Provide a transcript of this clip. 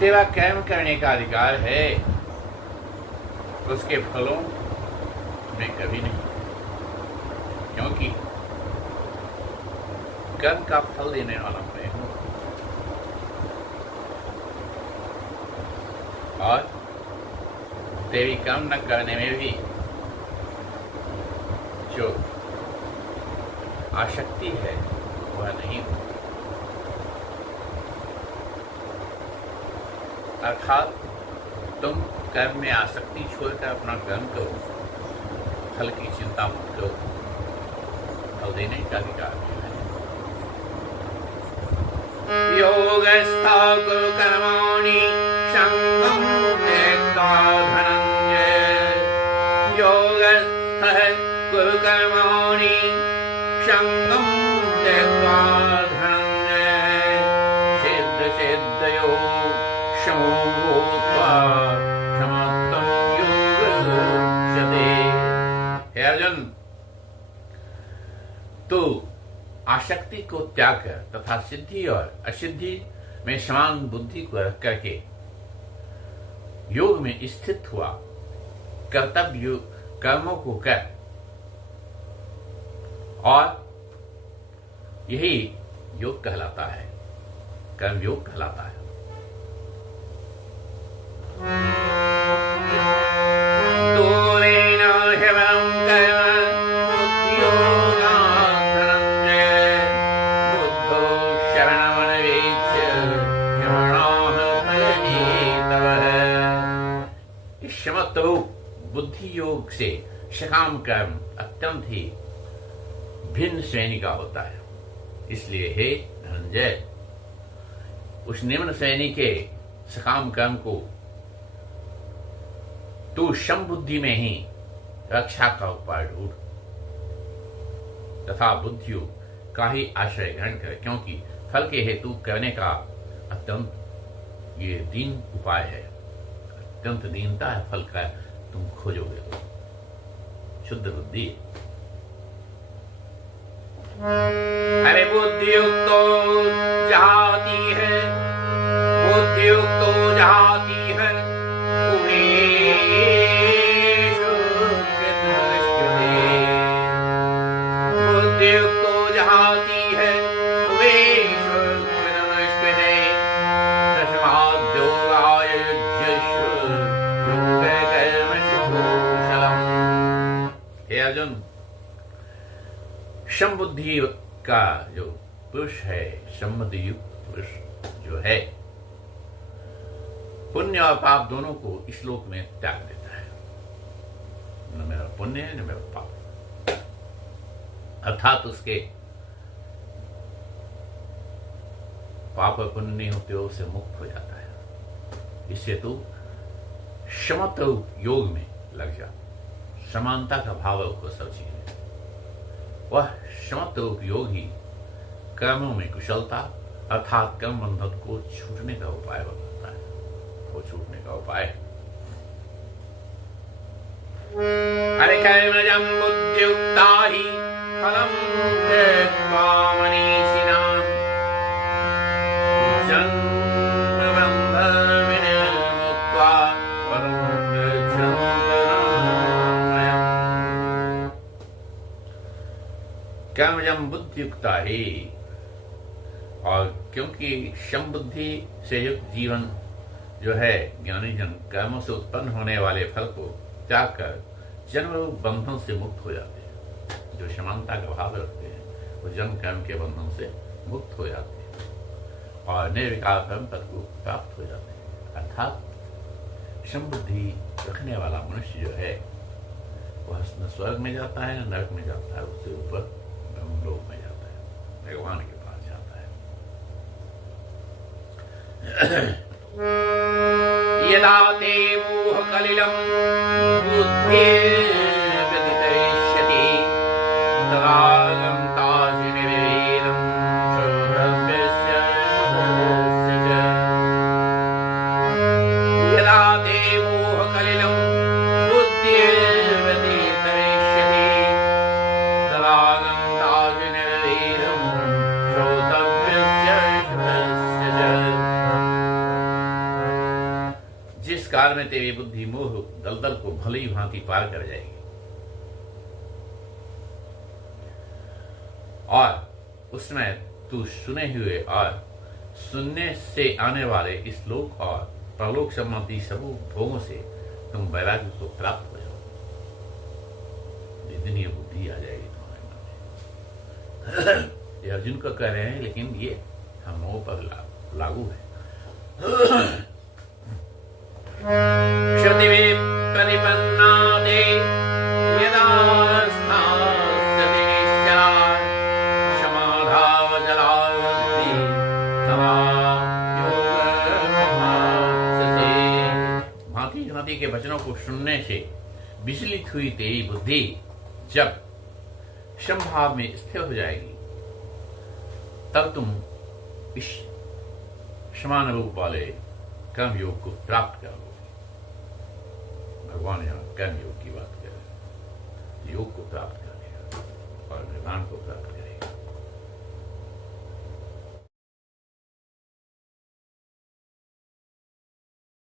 तेरा कर्म करने का अधिकार है, उसके फलों में कभी नहीं, क्योंकि कर्म का फल देने वाला मैं हूं। और तेरी कर्म न करने में भी जो आसक्ति है वह नहीं हो। अर्थात तुम कर्म में आसक्ति छोड़कर अपना कर्म करो, फल की चिंता मत करो, फल देने का अधिकार है। योगस्था कुरु कर्माणि संगं त्यक्त्वा धनंजय। योगस्थः कुरु कर्माणि संगं त्यक्त्वा धनंजय। सिद्ध सिद्धयो समो भूत्वा समत्वं योगमुच्यते। हे अर्जुन, तू आसक्ति को त्याग कर तथा सिद्धि और असिद्धि में समान बुद्धि को रख करके योग में स्थित हुआ, कर्तव्य कर्मों को कर, और यही योग कहलाता है, कर्म योग कहलाता है। बुद्धि योग से सकाम कर्म अत्यंत ही भिन्न श्रेणी का होता है। इसलिए हे धनंजय, उस निम्न श्रेणी के सकाम कर्म को तू सम बुद्धि में ही रक्षा का उपाय ढूंढ तथा बुद्धियों का ही आश्रय ग्रहण कर, क्योंकि फल के हेतु करने का अत्यंत ये दीन उपाय है। अत्यंत दीनता है फल का, तुम खोजोगे तो शुद्ध बुद्धि। अरे बुद्धियुक्तो जाती है, बुद्धियुक्तो जाती है उमेषु कृतदृष्टते। बुद्धियुक्तो जाती है उमेषु कृतदृष्टते। तस्माद्योगाय युज्यस्व हे अर्जुन, समबुद्धि का जो पुरुष है, समबुद्धि युक्त पुरुष जो है, पुण्य और पाप दोनों को इस लोक में त्याग देता है। न मेरा पुण्य है न मेरा पाप, अर्थात उसके पाप और पुण्य नहीं होते, उससे मुक्त हो जाता है। इससे तू समत्व योग में लग जा। समानता का भाव को समझिए। वह समत्व योग ही कर्मों में कुशलता अर्थात कर्म बंधन को छूटने का उपाय बताता है। वो छूटने का उपाय है। अरे कर्मजं बुद्धियुक्ता हि फलं त्यक्त्वा मनीषिणाम् जन्मबन्धविनिर्मुक्त्वा परं कर्मजं बुद्धियुक्ता ही। और क्योंकि सम बुद्धि से युक्त जीवन जो है, ज्ञानी जन कर्मों से उत्पन्न होने वाले फल को त्याग कर जन्म बंधन से मुक्त हो जाते हैं। जो समानता का भाव रखते हैं वो जन्म कर्म के बंधन से मुक्त हो जाते हैं और निर्विकार कर्म पद को प्राप्त हो जाते हैं। अर्थात सम बुद्धि रखने वाला मनुष्य जो है वह न स्वर्ग में जाता है न नरक में जाता है, उससे ऊपर लोक में जाता है, भगवान के पास जाता है। यदा ते मोह कलिलं बुद्धिर्व्यतितरिष्यति तदा गन्तासि निर्वेदं श्रोतव्यस्य श्रुतस्य च। यदा ते मोह कलिलं बुद्धिर्व्यतितरिष्यति तदा काल में तेरी बुद्धि मोह दलदल को भली भांति पार कर जाएगी। और उसमें तू सुने हुए और सुनने से आने वाले इस लोक और परलोक संबंधी सब भोगों से तुम वैराग्य को प्राप्त हो जाओ। दिन ये बुद्धि आ जाएगी तुम्हारे मन में। ये अर्जुन को कह रहे हैं, लेकिन ये हम लोगों पर लागू है। श्रुति में प्रतिपन्ना दे यदा स्थास्यति निश्चला समाधाव जलावन्ति तमा भांति भांति के वचनों को सुनने से विचलित हुई तेरी बुद्धि जब समभाव में स्थिर हो जाएगी, तब तुम इस समान रूप वाले कर्म योग को प्राप्त करोगे। भगवान यहाँ कर्म योग की बात कर रहे हैं, योग को प्राप्त करेगा और निर्वाण को प्राप्त करेगा।